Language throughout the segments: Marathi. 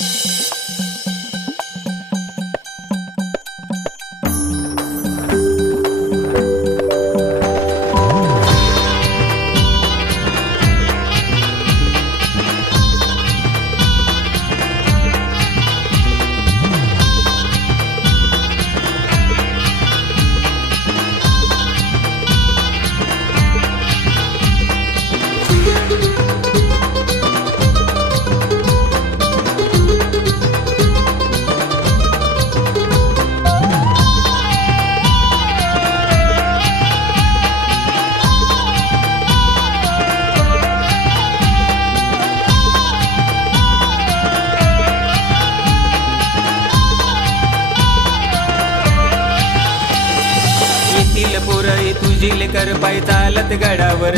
you तुझील कर पाय चालत गडावर.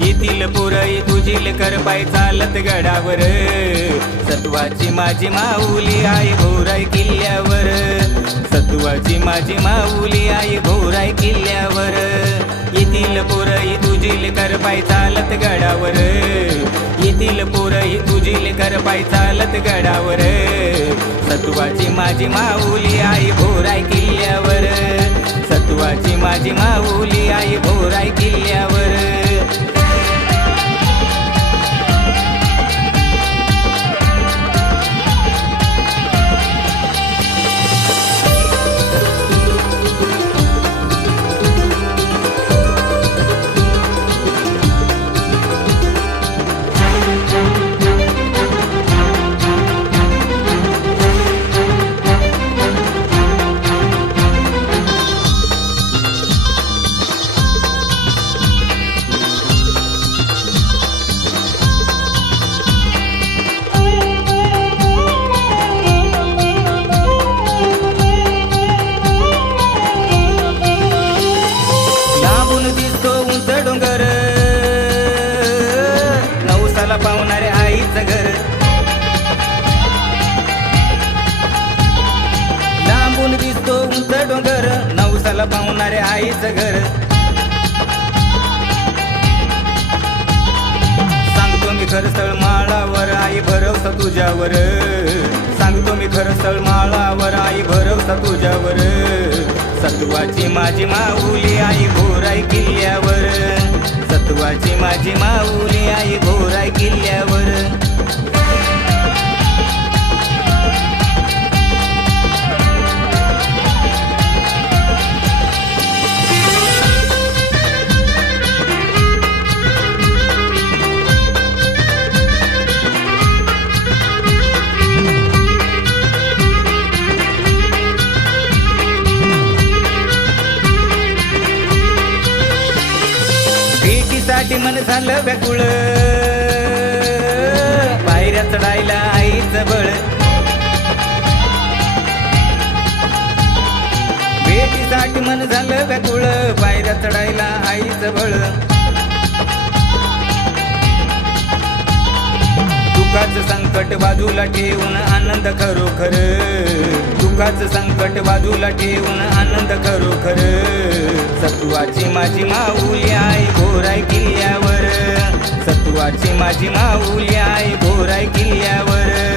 येथील पुरई तुझील कर पाय चालत गडावर. सत्वाची माझी माऊली आई भोराय किल्ल्यावर. सत्वाची माझी माऊली आई भोराय किल्ल्यावर. येथील पुरई तुझील कर पाय चालत गडावर. येथील पुरई तुझील कर पाय चालत गडावर. सत्वाची माझी माऊली आई भोराय सत्वाची माझी नवसाला पाहुणारे आईचं घर. सांगतो मी खरं स्थळ माळावर आई भरवसा तुझ्यावर. सांगतो मी खरं स्थळ माळावर आई भरवसा तुझ्यावर. सत्वाची माझी माऊली आई घोराय किल्ल्यावर. सत्वाची माझी माऊली आई घोराय किल्ल्यावर. शेवटी मन झालं व्याकुळ. पायऱ्या चढायला आईच बळ. भेटीसाठी मन झालं व्याकुळ. पायऱ्या चढायला आईच बळ. दुःखाच संकट बाजूला ठेवून आनंद खरोखर. दुःखाच संकट बाजूला ठेवून आनंद खरोखर. सत्वाची माझी माऊली सत्वाची माझी माऊली आई घोराय किल्ल्यावर.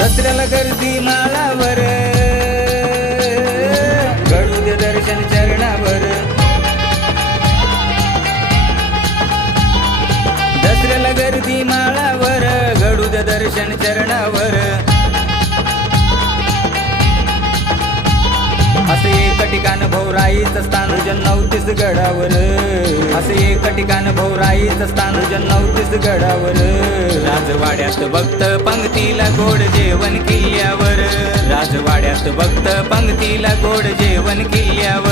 दसऱ्याला गर्दी माळावर. घडू दे दर्शन चरणावर. दसऱ्याला गर्दी माळावर घडू दे दर्शन चरणावर. असे एक ठिकाण भोराईचं स्थान उजन गडावर. असे एक ठिकाण भोराईचं स्थान. उजन नवतीस गडावर. राजवाड्यात भक्त पंक्तीला गोड जेवण किल्ल्यावर राजवाड्यात भक्त पंक्तीला गोड जेवण किल्ल्यावर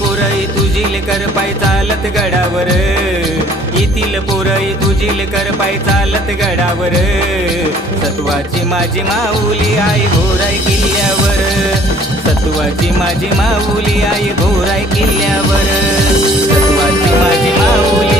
पोरई तुझील कर पाय चालत गडावर. येथील पोरई तुझील कर पाय चालत गडावर. सत्वाची माझी माऊली आई घोराय किल्ल्यावर. सत्वाची माझी माऊली आई घोराय किल्ल्यावर. सत्वाची माझी माऊली